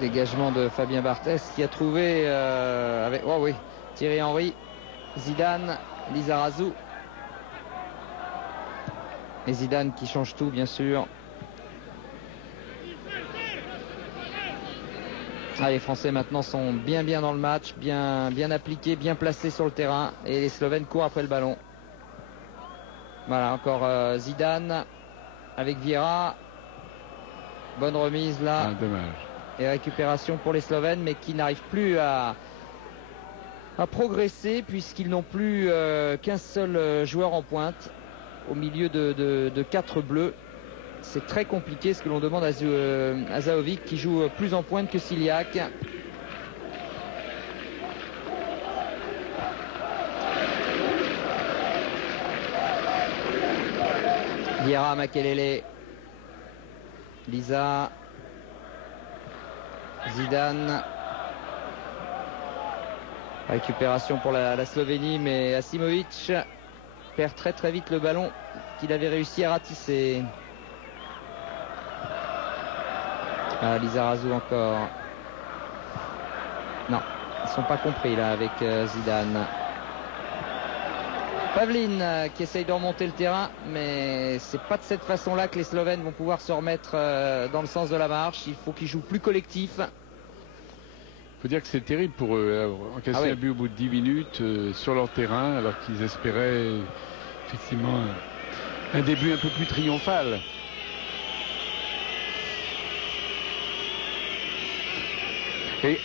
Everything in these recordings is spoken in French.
Dégagement de Fabien Barthez qui a trouvé avec oh oui, Thierry Henry, Zidane, Lizarazu. Et Zidane qui change tout bien sûr. Ah, les Français maintenant sont bien dans le match, bien appliqués, bien placés sur le terrain. Et les Slovènes courent après le ballon. Voilà, encore Zidane avec Vieira. Bonne remise là. Ah, dommage. Et récupération pour les Slovènes, mais qui n'arrivent plus à progresser puisqu'ils n'ont plus qu'un seul joueur en pointe au milieu de 4 bleus. C'est très compliqué ce que l'on demande à Zahovic qui joue plus en pointe que Siliak. Vieira, Makelele, Lisa, Zidane. Récupération pour la Slovénie, mais Asimovic perd très vite le ballon qu'il avait réussi à ratisser. Ah, Lizarazu encore. Non, ils ne sont pas compris là avec Zidane. Pavlin qui essaye de remonter le terrain, mais c'est pas de cette façon-là que les Slovènes vont pouvoir se remettre dans le sens de la marche. Il faut qu'ils jouent plus collectif. Il faut dire que c'est terrible pour eux. Encaisser un but au bout de 10 minutes sur leur terrain, alors qu'ils espéraient effectivement un début un peu plus triomphal. Et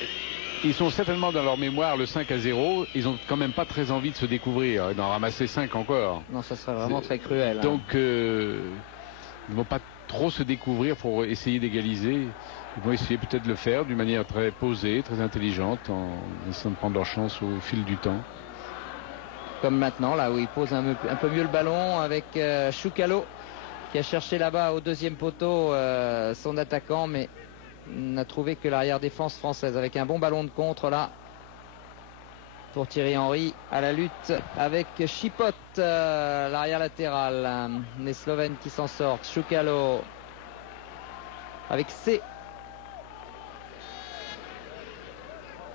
ils sont certainement dans leur mémoire le 5-0. Ils ont quand même pas très envie de se découvrir, d'en ramasser 5 encore. Non, ça serait vraiment très cruel. Donc ils vont pas trop se découvrir pour essayer d'égaliser. Ils vont essayer peut-être de le faire d'une manière très posée, très intelligente, en essayant de prendre leur chance au fil du temps. Comme maintenant, là où il pose un peu mieux le ballon avec Choukalo qui a cherché là-bas au deuxième poteau son attaquant, mais n'a trouvé que l'arrière défense française avec un bon ballon de contre là pour Thierry Henry à la lutte avec Chipot, l'arrière latéral. Les Slovènes qui s'en sortent. Choukalo avec C.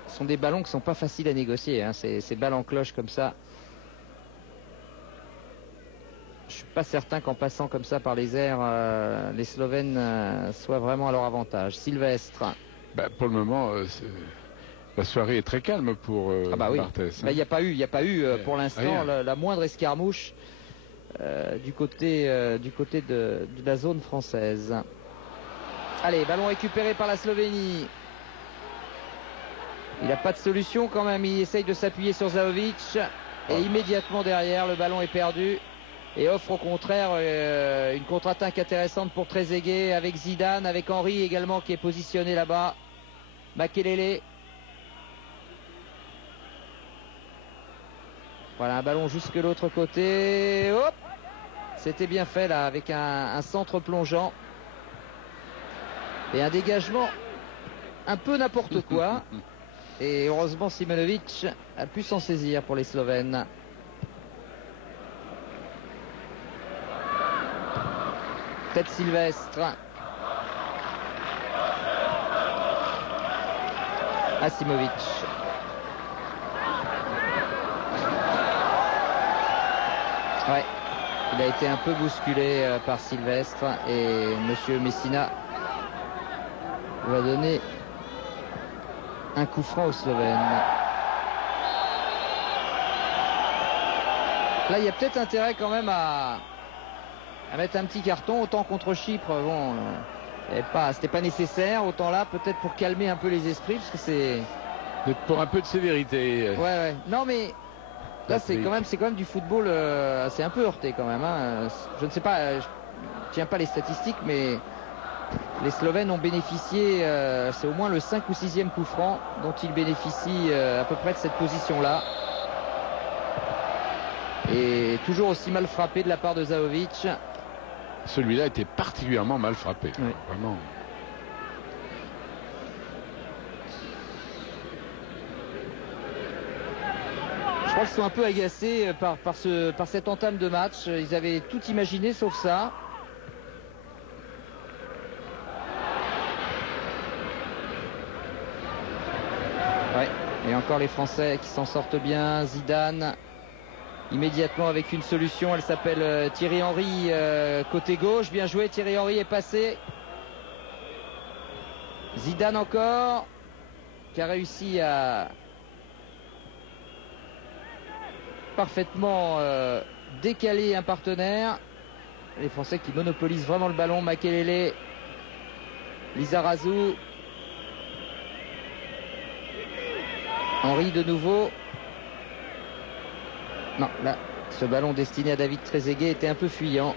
Ce sont des ballons qui sont pas faciles à négocier, hein. Ces balles en cloche comme ça. Je suis pas certain qu'en passant comme ça par les airs, les Slovènes soient vraiment à leur avantage. Sylvestre. Pour le moment, la soirée est très calme pour Barthez. Il n'y a pas eu pour l'instant la moindre escarmouche du côté de la zone française. Allez, ballon récupéré par la Slovénie. Il n'a pas de solution quand même. Il essaye de s'appuyer sur Zahovic. Et immédiatement derrière, le ballon est perdu. Et offre au contraire une contre-attaque intéressante pour Trezeguet avec Zidane, avec Henry également qui est positionné là-bas. Makelele. Voilà, un ballon jusque l'autre côté. Hop, c'était bien fait là avec un centre plongeant. Et un dégagement un peu n'importe quoi. Et heureusement Simonovic a pu s'en saisir pour les Slovènes. Tête Sylvestre. Asimovic. Ouais, il a été un peu bousculé par Sylvestre et Monsieur Messina va donner un coup franc aux Slovènes. Là, il y a peut-être intérêt quand même à mettre un petit carton. Autant contre Chypre, bon, c'était pas nécessaire. Autant là, peut-être pour calmer un peu les esprits, parce que c'est pour un peu de sévérité. Ouais. Non, mais là, c'est quand même du football. C'est un peu heurté quand même. Hein. Je ne sais pas, je tiens pas les statistiques, mais les Slovènes ont bénéficié, c'est au moins le 5 ou 6e coup franc dont ils bénéficient à peu près de cette position-là. Et toujours aussi mal frappé de la part de Zahovic. Celui-là était particulièrement mal frappé. Oui. Vraiment. Je crois qu'ils sont un peu agacés par cette entame de match. Ils avaient tout imaginé sauf ça. encore les Français qui s'en sortent bien. Zidane immédiatement avec une solution, elle s'appelle Thierry Henry, côté gauche. Bien joué, Thierry Henry est passé. Zidane encore, qui a réussi à parfaitement décaler un partenaire. Les Français qui monopolisent vraiment le ballon. Makelele, Lizarazu, Henry de nouveau. Non, là, ce ballon destiné à David Trezeguet était un peu fuyant.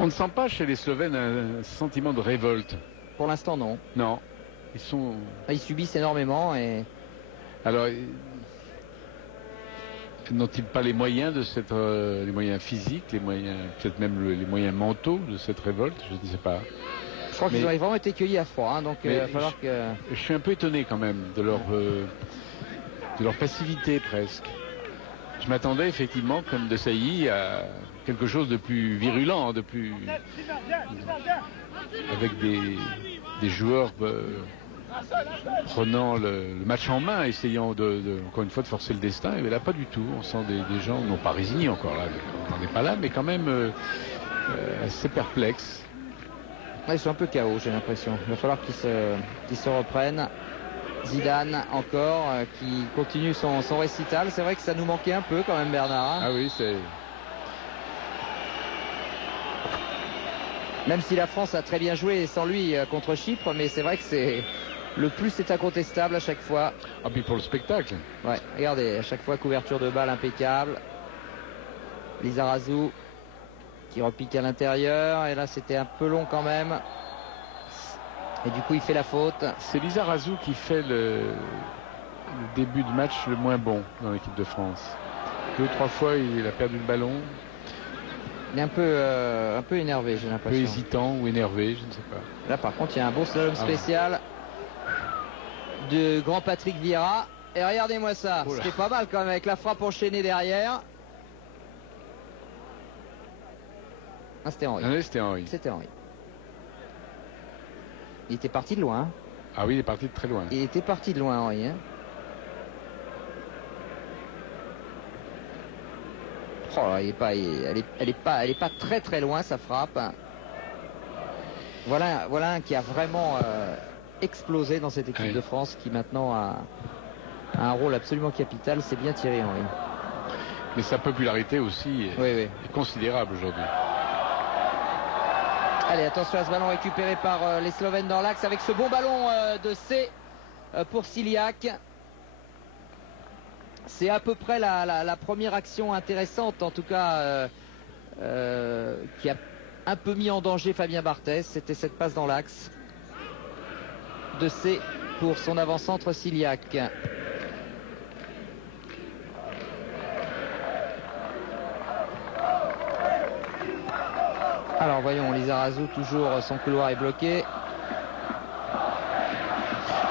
On ne sent pas chez les Slovènes un sentiment de révolte. Pour l'instant, non. Non. Ils subissent énormément. Et alors, n'ont-ils pas les moyens de les moyens physiques, les moyens, peut-être même les moyens mentaux de cette révolte? Je ne sais pas. Je crois qu'ils ont vraiment été cueillis à froid, hein, donc il va falloir que... Je suis un peu étonné quand même de leur passivité presque. Je m'attendais effectivement, comme de Sailly, à quelque chose de plus virulent, avec des joueurs prenant le match en main, essayant encore une fois de forcer le destin. Et là, pas du tout. On sent des gens, non pas résignés encore là, on n'en est pas là, mais quand même assez perplexes. Ils sont un peu KO, j'ai l'impression. Il va falloir qu'ils se reprennent. Zidane encore, qui continue son récital. C'est vrai que ça nous manquait un peu quand même, Bernard. Ah oui, c'est... Même si la France a très bien joué sans lui contre Chypre, mais c'est vrai que le plus est incontestable à chaque fois. Ah, puis pour le spectacle. Ouais, regardez, à chaque fois couverture de balle impeccable. Lizarazu qui repique à l'intérieur, et là c'était un peu long quand même. Et du coup il fait la faute. C'est Lizarazu qui fait le début de match le moins bon dans l'équipe de France. 2 ou 3 fois il a perdu le ballon. Il est un peu énervé, j'ai l'impression. Un peu hésitant ou énervé, je ne sais pas. Là par contre il y a un beau slalom spécial de grand Patrick Vieira. Et regardez-moi ça, c'était pas mal quand même avec la frappe enchaînée derrière. Ah, c'était Henry. Ah, c'était Henry. C'était Henry. Il était parti de loin. Hein. Ah oui, il est parti de très loin. Il était parti de loin, Henry. Hein. Oh, elle est pas très très loin, sa frappe. Voilà un qui a vraiment explosé dans cette équipe de France, qui maintenant a un rôle absolument capital. C'est bien Thierry Henry. Mais sa popularité aussi est considérable aujourd'hui. Allez, attention à ce ballon récupéré par les Slovènes dans l'axe avec ce bon ballon de C pour Ciliac. C'est à peu près la première action intéressante, en tout cas, qui a un peu mis en danger Fabien Barthez. C'était cette passe dans l'axe de C pour son avant-centre Ciliac. Alors voyons, Lizarazu, toujours son couloir est bloqué.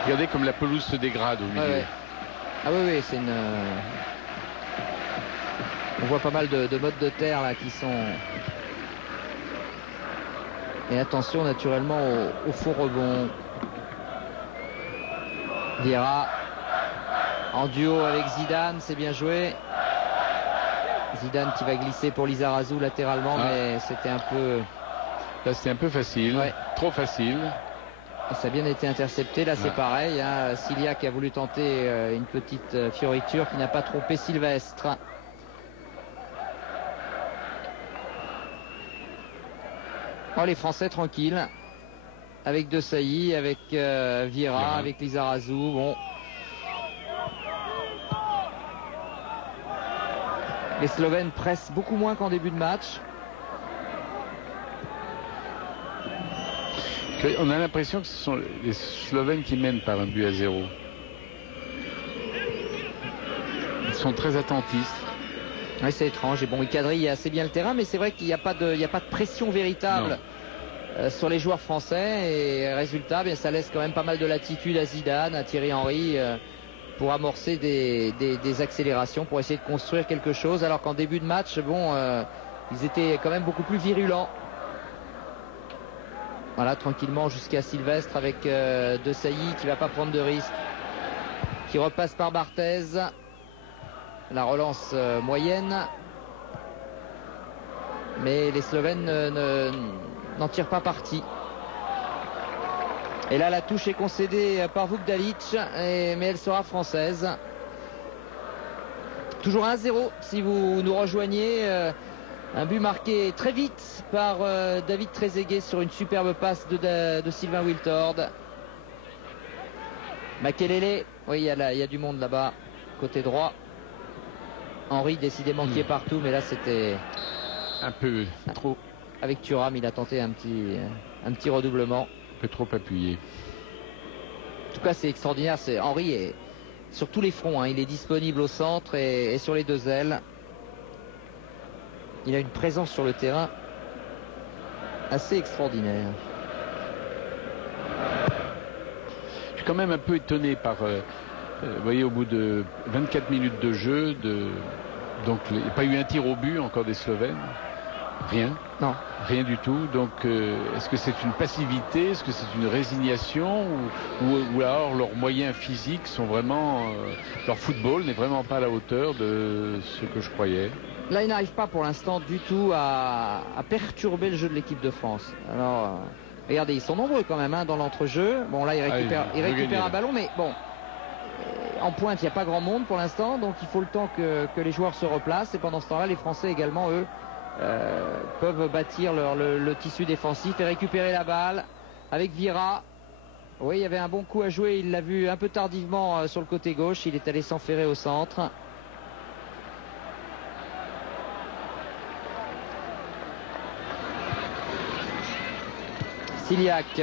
Regardez comme la pelouse se dégrade au milieu. Ah oui, c'est une... On voit pas mal de modes de terre là qui sont... Et attention naturellement au faux rebond. Vieira en duo avec Zidane, c'est bien joué. Zidane qui va glisser pour Lizarazu latéralement, mais c'était un peu... Là c'était un peu facile, trop facile. Ça a bien été intercepté, là c'est pareil. Hein. Ciliac a voulu tenter une petite fioriture qui n'a pas trompé Sylvestre. Oh, les Français tranquilles. Avec De Sailly, avec Vieira, avec Lizarazu. Bon. Les Slovènes pressent beaucoup moins qu'en début de match. On a l'impression que ce sont les Slovènes qui mènent par 1-0. Ils sont très attentifs. Oui, c'est étrange. Et bon, il quadrille assez bien le terrain, mais c'est vrai qu'il n'y a pas de pression véritable sur les joueurs français. Et résultat, bien, ça laisse quand même pas mal de latitude à Zidane, à Thierry Henry, pour amorcer des accélérations, pour essayer de construire quelque chose. Alors qu'en début de match, bon, ils étaient quand même beaucoup plus virulents. Voilà, tranquillement jusqu'à Sylvestre avec De Sailly qui va pas prendre de risque, qui repasse par Barthez. La relance moyenne, mais les Slovènes n'en tirent pas parti. Et là, la touche est concédée par Vukdalic, mais elle sera française. Toujours 1-0 si vous nous rejoignez. Un but marqué très vite par David Trezeguet sur une superbe passe de Sylvain Wiltord. Makelele, oui, il y a du monde là-bas, côté droit. Henry décidément qui est partout, mais là c'était un peu trop. Avec Thuram, il a tenté un petit redoublement. Un peu trop appuyé. En tout cas, c'est extraordinaire. Henry est sur tous les fronts, hein. Il est disponible au centre et sur les deux ailes. Il a une présence sur le terrain assez extraordinaire. Je suis quand même un peu étonné par... vous voyez, au bout de 24 minutes de jeu, donc il n'y a pas eu un tir au but encore des Slovènes. Rien. Non. Rien du tout. Donc est-ce que c'est une passivité? Est-ce que c'est une résignation? Ou alors leurs moyens physiques sont vraiment... leur football n'est vraiment pas à la hauteur de ce que je croyais. Là, il n'arrive pas pour l'instant du tout à perturber le jeu de l'équipe de France. Alors, regardez, ils sont nombreux quand même, hein, dans l'entrejeu. Bon, là, il récupère un ballon, mais bon, en pointe, il n'y a pas grand monde pour l'instant, donc il faut le temps que les joueurs se replacent. Et pendant ce temps-là, les Français également, eux, peuvent bâtir le tissu défensif et récupérer la balle avec Vira. Oui, il y avait un bon coup à jouer, il l'a vu un peu tardivement sur le côté gauche, il est allé s'enferrer au centre. Ciliac.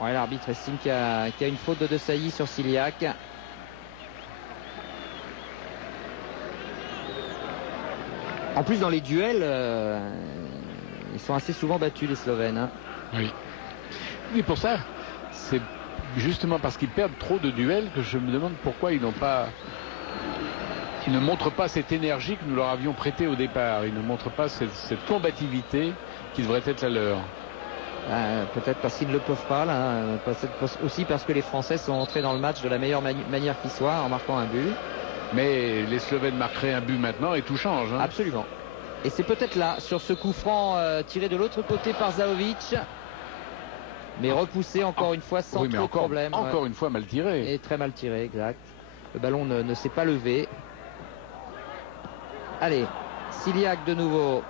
Ouais, l'arbitre estime qu'il y a une faute de Sailly sur Ciliac. En plus, dans les duels, ils sont assez souvent battus, les Slovènes. Hein. Oui. Oui, pour ça, c'est justement parce qu'ils perdent trop de duels que je me demande pourquoi ils ne montrent pas cette énergie que nous leur avions prêtée au départ. Ils ne montrent pas cette combativité qui devrait être la leur. Peut-être parce qu'ils ne le peuvent pas, là. Aussi parce que les Français sont entrés dans le match de la meilleure manière qui soit, en marquant un but. Mais les Slovènes marqueraient un but maintenant et tout change. Hein. Absolument. Et c'est peut-être là, sur ce coup franc tiré de l'autre côté par Zahovic, mais repoussé encore une fois sans trop de problème. Encore une fois mal tiré. Et très mal tiré, exact. Le ballon ne s'est pas levé. Allez, Ciliac de nouveau.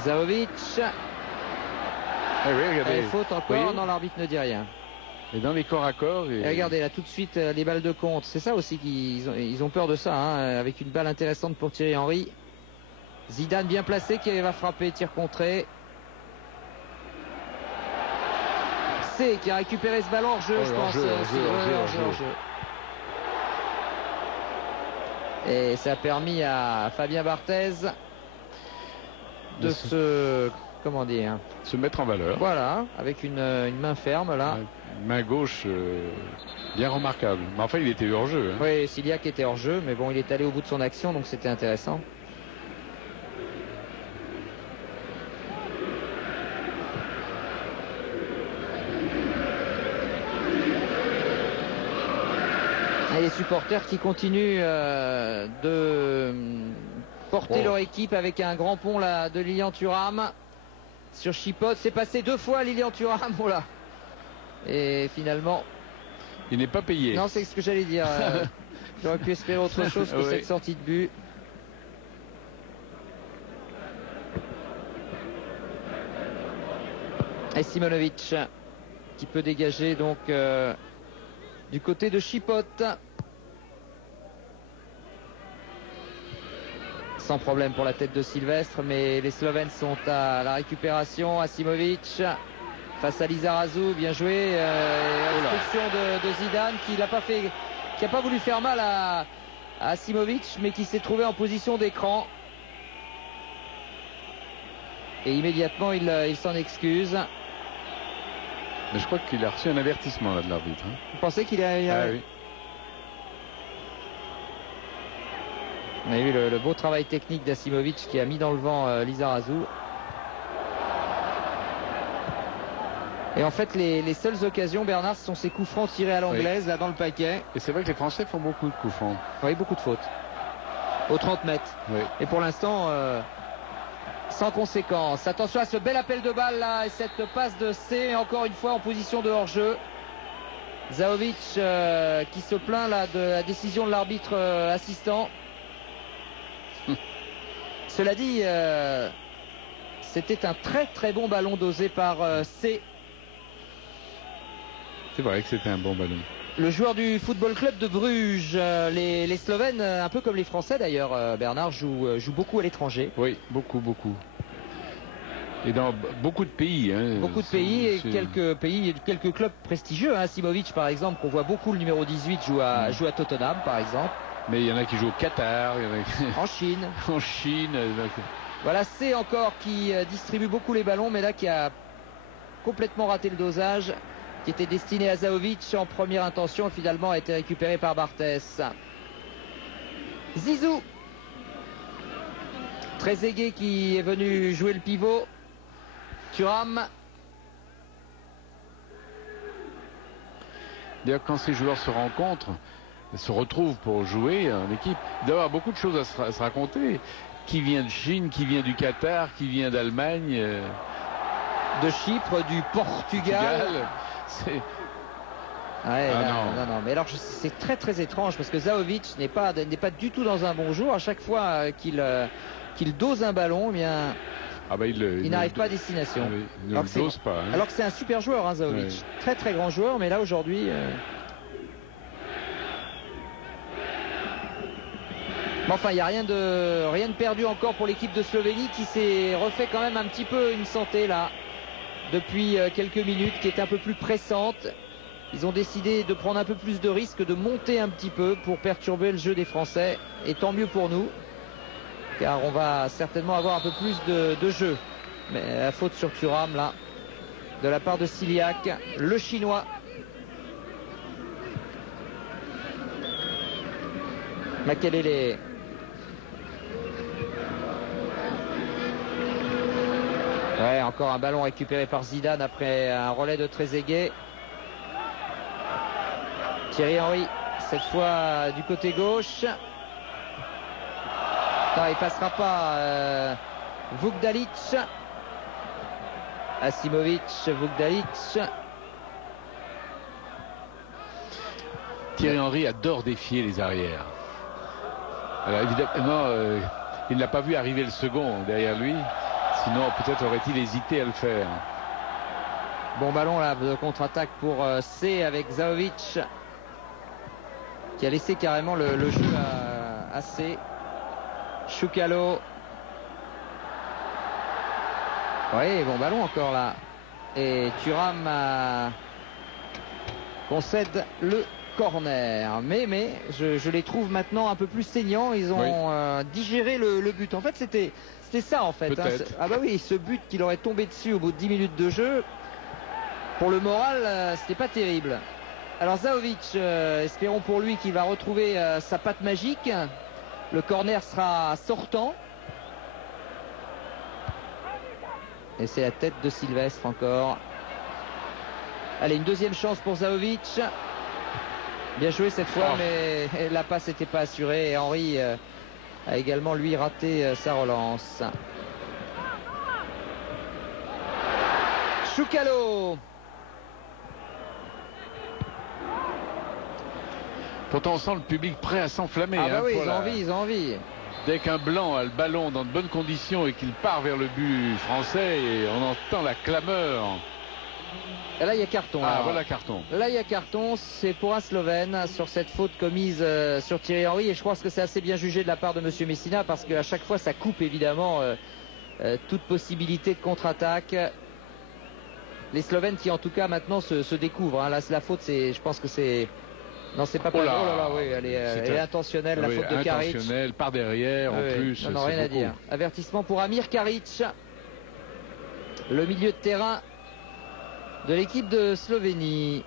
Zahovic. Ah oui, regardez. Faute encore, non, l'arbitre ne dit rien. Et dans les corps à corps. Et regardez là tout de suite les balles de contre. C'est ça aussi qu'ils ont peur de ça, hein, avec une balle intéressante pour Thierry Henry. Zidane bien placé qui va frapper, tir contré. C'est qui a récupéré ce ballon hors jeu, je pense. Hors jeu. Et ça a permis à Fabien Barthez de se mettre en valeur. Voilà, avec une main ferme là. Une main gauche bien remarquable. Mais enfin, il était hors jeu. Hein. Oui, Ciliac était hors jeu, mais bon, il est allé au bout de son action, donc c'était intéressant. Et les supporters qui continuent de porter leur équipe avec un grand pont là, de Lilian Thuram sur Chipot. C'est passé 2 fois Lilian Thuram. Oh là. Et finalement, il n'est pas payé. Non, c'est ce que j'allais dire. J'aurais pu espérer autre chose que cette sortie de but. Et Simonovic qui peut dégager donc du côté de Chipot. Sans problème pour la tête de Sylvestre, mais les Slovènes sont à la récupération. Asimovic face à Lizarazu, bien joué. Instruction de Zidane qui n'a pas voulu faire mal à Asimovic, mais qui s'est trouvé en position d'écran. Et immédiatement il s'en excuse. Mais je crois qu'il a reçu un avertissement là de l'arbitre. Hein. Vous pensez qu'il a... oui. On a vu le beau travail technique d'Asimovic qui a mis dans le vent Lizarazu. Et en fait, les seules occasions, Bernard, ce sont ces coups francs tirés à l'anglaise, là dans le paquet. Et c'est vrai que les Français font beaucoup de coups francs. Oui, beaucoup de fautes. Aux 30 mètres. Oui. Et pour l'instant, sans conséquence. Attention à ce bel appel de balle là et cette passe de C, encore une fois en position de hors-jeu. Zahovic qui se plaint là de la décision de l'arbitre assistant. Cela dit, c'était un très très bon ballon dosé par C. C'est vrai que c'était un bon ballon. Le joueur du Football Club de Bruges, les Slovènes, un peu comme les Français d'ailleurs, Bernard, jouent beaucoup à l'étranger. Oui, beaucoup. Et dans beaucoup de pays. Beaucoup de pays et quelques clubs prestigieux. Simovic par exemple, qu'on voit beaucoup, le numéro 18 joue à Tottenham par exemple. Mais il y en a qui jouent au Qatar, il y en a qui... en Chine. En Chine. Voilà, c'est encore qui distribue beaucoup les ballons, mais là qui a complètement raté le dosage, qui était destiné à Zahovic en première intention, finalement a été récupéré par Barthès. Zizou. Trezeguet qui est venu jouer le pivot. Thuram. D'ailleurs, quand ces joueurs se rencontrent, se retrouvent pour jouer en équipe, il doit y avoir beaucoup de choses à se raconter. Qui vient de Chine, qui vient du Qatar, qui vient d'Allemagne, de Chypre, du Portugal. C'est... Ouais, non, mais alors c'est très très étrange parce que Zahovic n'est pas du tout dans un bon jour. À chaque fois qu'il dose un ballon, eh bien, il n'arrive pas à destination. Il ne le dose pas. Alors que c'est un super joueur, Zahovic. Ouais. Très très grand joueur, mais là aujourd'hui... Mais enfin, il n'y a rien de perdu encore pour l'équipe de Slovénie qui s'est refait quand même un petit peu une santé là depuis quelques minutes, qui est un peu plus pressante. Ils ont décidé de prendre un peu plus de risques, de monter un petit peu pour perturber le jeu des Français. Et tant mieux pour nous, car on va certainement avoir un peu plus de jeu. Mais la faute sur Thuram là, de la part de Siliak, le Chinois. Makelele. Ouais, encore un ballon récupéré par Zidane après un relais de Trezeguet. Thierry Henry, cette fois du côté gauche. Non, il passera pas. Vukdalic. Asimovic, Vukdalic. Thierry Henry adore défier les arrières. Alors évidemment, il n'a pas vu arriver le second derrière lui. Sinon, peut-être aurait-il hésité à le faire. Bon ballon là de contre-attaque pour C avec Zahovic, qui a laissé carrément le jeu à C. Choukalo. Oui, bon ballon encore là. Et Thuram concède le corner. Mais je les trouve maintenant un peu plus saignants. Ils ont digéré le but. En fait, c'était ça en fait. Ah bah oui, ce but qu'il aurait tombé dessus au bout de 10 minutes de jeu, pour le moral, c'était pas terrible. Alors Zahovic, espérons pour lui qu'il va retrouver sa patte magique. Le corner sera sortant. Et c'est la tête de Sylvestre encore. Allez, une deuxième chance pour Zahovic. Bien joué cette fois, mais la passe n'était pas assurée. Et Henry a également lui raté sa relance. Choukalo. Pourtant on sent le public prêt à s'enflammer. Ah bah oui, ils ont envie. Dès qu'un blanc a le ballon dans de bonnes conditions et qu'il part vers le but français, et on entend la clameur. Et là il y a carton. Ah voilà carton. Là il y a carton, c'est pour un Slovène sur cette faute commise sur Thierry Henry. Et je pense que c'est assez bien jugé de la part de Monsieur Messina, parce qu'à chaque fois ça coupe évidemment toute possibilité de contre-attaque. Les Slovènes qui en tout cas maintenant se découvrent. Là la faute, je pense que c'est... Non, c'est pas là, oui, elle est intentionnelle, la faute de Karic. Intentionnelle, par derrière en plus. Non, rien à dire. Avertissement pour Amir Karic, le milieu de terrain de l'équipe de Slovénie.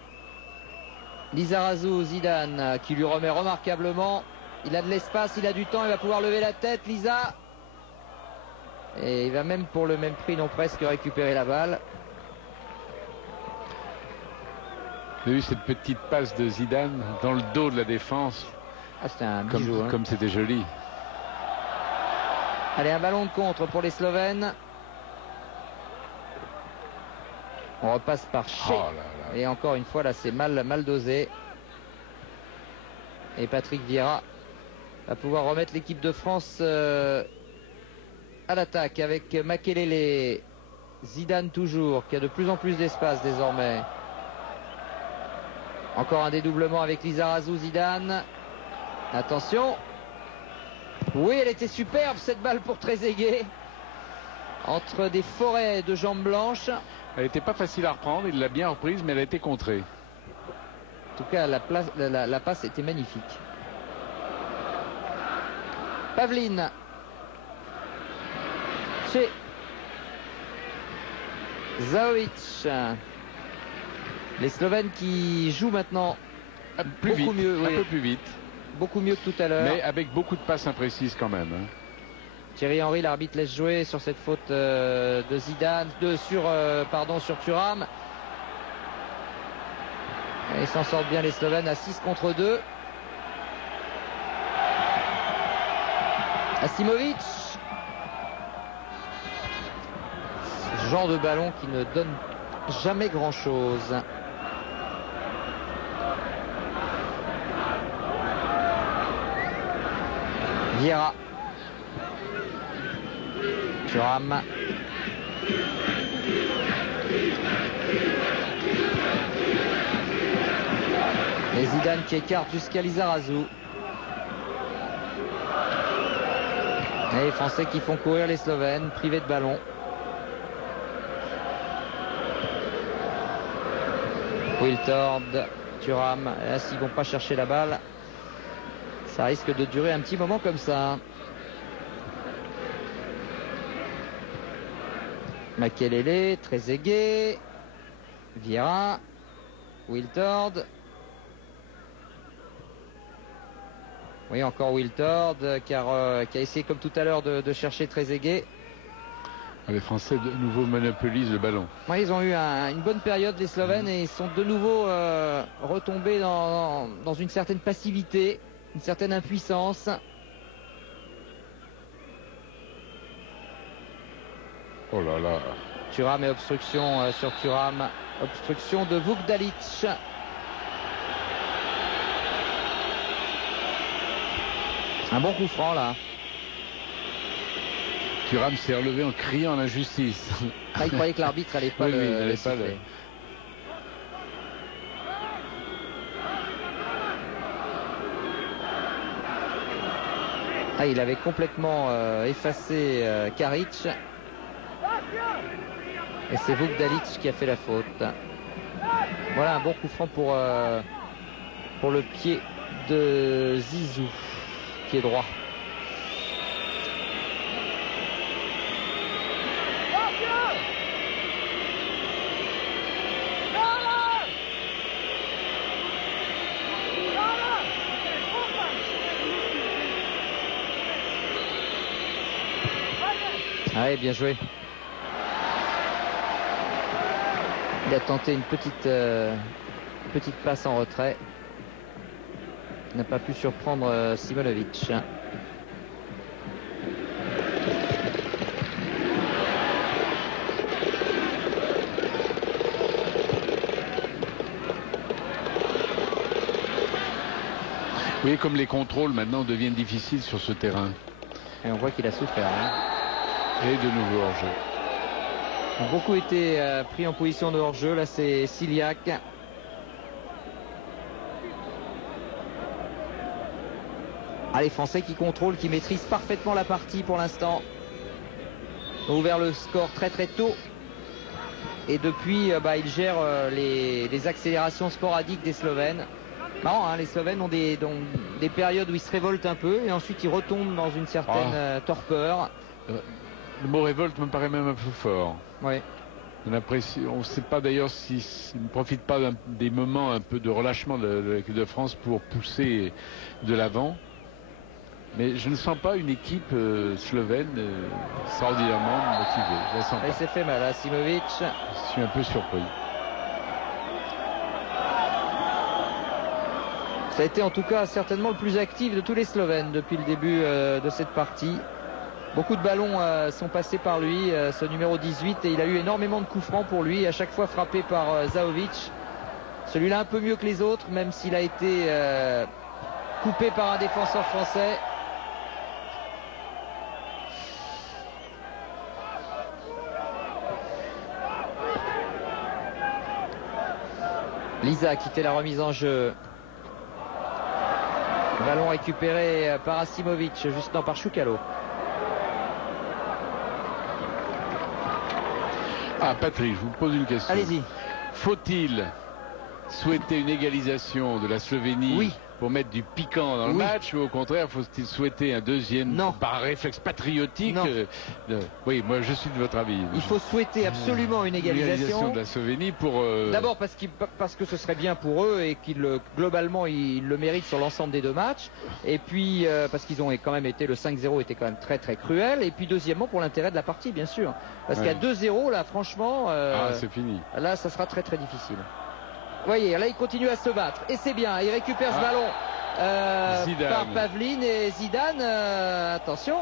Lizarazu, Zidane qui lui remet remarquablement. Il a de l'espace, il a du temps, il va pouvoir lever la tête. Lisa. Et il va même pour le même prix, non presque, récupérer la balle. Vous avez vu cette petite passe de Zidane dans le dos de la défense. Ah, c'était un bijou. Comme c'était joli. Allez, un ballon de contre pour les Slovènes. On repasse par Shea. Oh là là. Et encore une fois, là, c'est mal dosé. Et Patrick Vieira va pouvoir remettre l'équipe de France à l'attaque avec Makelele. Zidane toujours, qui a de plus en plus d'espace désormais. Encore un dédoublement avec Lizarazu. Zidane. Attention. Oui, elle était superbe cette balle pour Trezeguet. Entre des forêts de jambes blanches. Elle n'était pas facile à reprendre, il l'a bien reprise, mais elle a été contrée. En tout cas, la passe était magnifique. Pavlin. Chez Zaovic. Les Slovènes qui jouent maintenant plus beaucoup vite, mieux. Un peu plus vite. Beaucoup mieux que tout à l'heure. Mais avec beaucoup de passes imprécises quand même. Thierry Henry, l'arbitre laisse jouer sur cette faute de Zidane, sur Thuram. Et ils s'en sortent bien les Slovènes à 6 contre 2. Asimovic. Ce genre de ballon qui ne donne jamais grand chose. Vieira. Thuram. Et Zidane qui écarte jusqu'à Lizarazu. Et les Français qui font courir les Slovènes, privés de ballon. Wiltord, Thuram. Là, s'ils ne vont pas chercher la balle, ça risque de durer un petit moment comme ça. Makelele, Trezeguet, Vieira, Wiltord. Oui, encore Wiltord qui a essayé comme tout à l'heure de chercher Trezeguet. Les Français de nouveau monopolisent le ballon. Oui, ils ont eu une bonne période les Slovènes et ils sont de nouveau retombés dans une certaine passivité, une certaine impuissance. Oh là là. Thuram et obstruction sur Thuram. Obstruction de Vukdalic. Un bon coup franc là. Thuram s'est relevé en criant l'injustice. Ah, il croyait que l'arbitre allait pas le siffler. Ah, il avait complètement effacé Karic. Et c'est Vukdalic qui a fait la faute. Voilà un bon coup franc pour le pied de Zizou, pied droit. Ah, bien joué. Il a tenté une petite passe en retrait. Il n'a pas pu surprendre Simonovic. Oui, comme les contrôles maintenant deviennent difficiles sur ce terrain. Et on voit qu'il a souffert. Et de nouveau hors-jeu. Ont beaucoup été pris en position de hors-jeu. Là, c'est Ciliac. Ah, les Français qui contrôlent, qui maîtrisent parfaitement la partie pour l'instant. Ont ouvert le score très très tôt. Et depuis, ils gèrent les accélérations sporadiques des Slovènes. Marrant, hein, les Slovènes ont des périodes où ils se révoltent un peu et ensuite ils retombent dans une certaine torpeur. Le mot révolte me paraît même un peu fort. Oui. On ne sait pas d'ailleurs s'ils ne profitent pas des moments un peu de relâchement de l'équipe de France pour pousser de l'avant. Mais je ne sens pas une équipe slovène extraordinairement motivée. Je la sens pas. Elle s'est fait mal à Simovic. Je suis un peu surpris. Ça a été en tout cas certainement le plus actif de tous les Slovènes depuis le début de cette partie. Beaucoup de ballons sont passés par lui, ce numéro 18, et il a eu énormément de coups francs pour lui, à chaque fois frappé par Zahovic. Celui-là un peu mieux que les autres, même s'il a été coupé par un défenseur français. Lisa a quitté la remise en jeu. Ballon récupéré par Asimovic, juste non, par Choukalo. Ah, Patrick, je vous pose une question. Allez-y. Faut-il souhaiter une égalisation de la Slovénie pour mettre du piquant dans le match, ou au contraire faut-il souhaiter un deuxième par réflexe patriotique? Oui, moi je suis de votre avis. Il faut souhaiter absolument une égalisation de la Slovénie pour... D'abord parce que ce serait bien pour eux et qu'ils globalement ils le méritent sur l'ensemble des deux matchs, et puis parce qu'ils ont quand même été, le 5-0 était quand même très très cruel, et puis deuxièmement pour l'intérêt de la partie bien sûr, parce qu'à 2-0 là franchement c'est fini. Là ça sera très très difficile. Vous voyez, là il continue à se battre et c'est bien, il récupère ce ballon par Pavlin et Zidane, attention.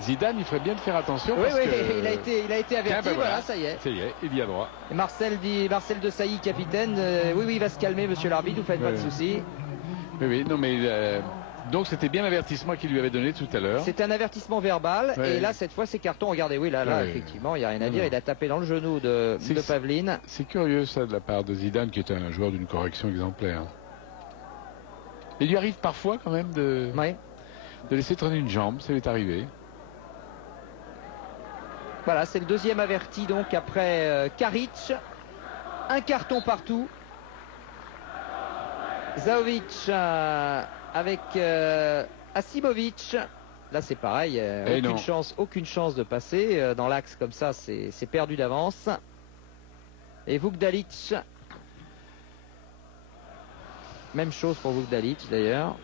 Zidane, il ferait bien de faire attention. Oui, parce oui, que... il a été averti, voilà, ça y est. Ça y est, il y a droit. Et Marcel Desailly, capitaine, oui, il va se calmer, monsieur l'arbitre, vous faites pas de soucis. Oui, non, mais donc c'était bien l'avertissement qu'il lui avait donné tout à l'heure. C'était un avertissement verbal, et là, cette fois, c'est carton. Regardez, oui, là, effectivement, il n'y a rien à dire. Il a tapé dans le genou de Pavlin. C'est curieux, ça, de la part de Zidane, qui est un joueur d'une correction exemplaire. Il lui arrive parfois, quand même, de laisser traîner une jambe, ça lui est arrivé. Voilà, c'est le deuxième averti donc après Karic. Un carton partout. Zahovic avec Asimovic. Là c'est pareil, aucune chance de passer dans l'axe comme ça, c'est perdu d'avance. Et Vukdalic. Même chose pour Vukdalic d'ailleurs.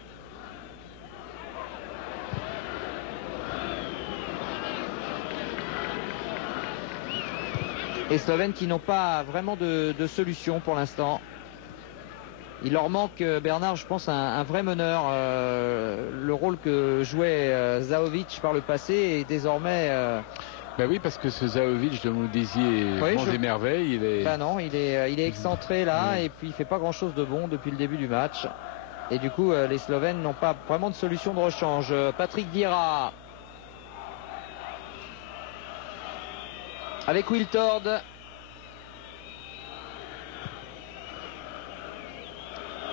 Les Slovènes qui n'ont pas vraiment de solution pour l'instant. Il leur manque, Bernard, je pense, un vrai meneur. Le rôle que jouait Zahovic par le passé est désormais... Ben oui, parce que ce Zahovic dont vous disiez monts et merveilles, il est... Ben non, il est excentré là, et puis il fait pas grand-chose de bon depuis le début du match. Et du coup, les Slovènes n'ont pas vraiment de solution de rechange. Patrick Vieira avec Wiltord.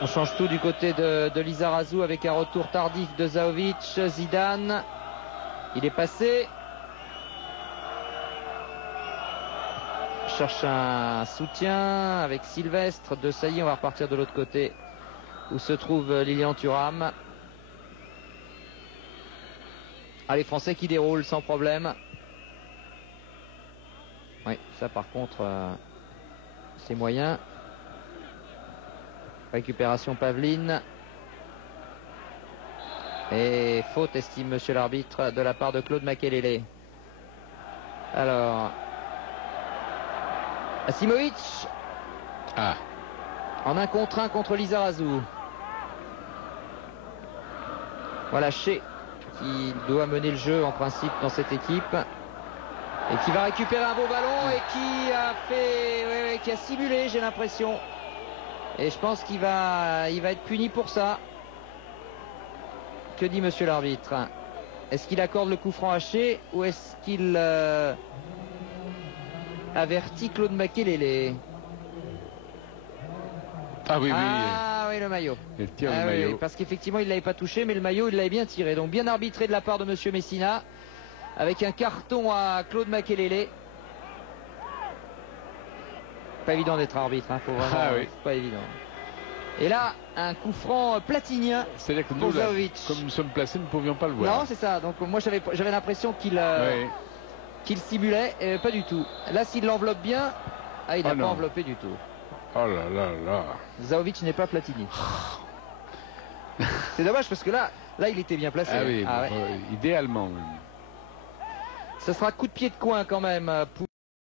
On change tout du côté de Lizarazu avec un retour tardif de Zahovic. Zidane, il est passé. Cherche un soutien avec Sylvestre. Desailly, on va repartir de l'autre côté où se trouve Lilian Thuram. Ah, les Français qui déroulent sans problème. Oui, ça par contre, c'est moyen. Récupération Pavlin. Et faute, estime monsieur l'arbitre, de la part de Claude Makelele. Alors, Asimovic. En 1 contre 1 contre Lizarazu. Voilà Shea qui doit mener le jeu en principe dans cette équipe. Et qui va récupérer un beau ballon et qui a simulé, j'ai l'impression. Et je pense qu'il va être puni pour ça. Que dit monsieur l'arbitre? Est-ce qu'il accorde le coup franc à Shea ou est-ce qu'il avertit Claude Makelele? Ah oui, oui, le maillot. Il tire le maillot. Oui, parce qu'effectivement, il ne l'avait pas touché, mais le maillot, il l'avait bien tiré. Donc bien arbitré de la part de monsieur Messina. Avec un carton à Claude Makelele. Pas évident d'être arbitre, faut vraiment, pas évident. Et là, un coup franc platinien. C'est-à-dire que nous, là, comme nous sommes placés, nous ne pouvions pas le voir. Non, c'est ça. Donc moi, j'avais l'impression qu'il simulait, pas du tout. Là, s'il l'enveloppe bien, il n'a pas enveloppé du tout. Oh là là là. Zahovic n'est pas Platini. C'est dommage parce que là, il était bien placé. Idéalement même. Ce sera coup de pied de coin quand même pour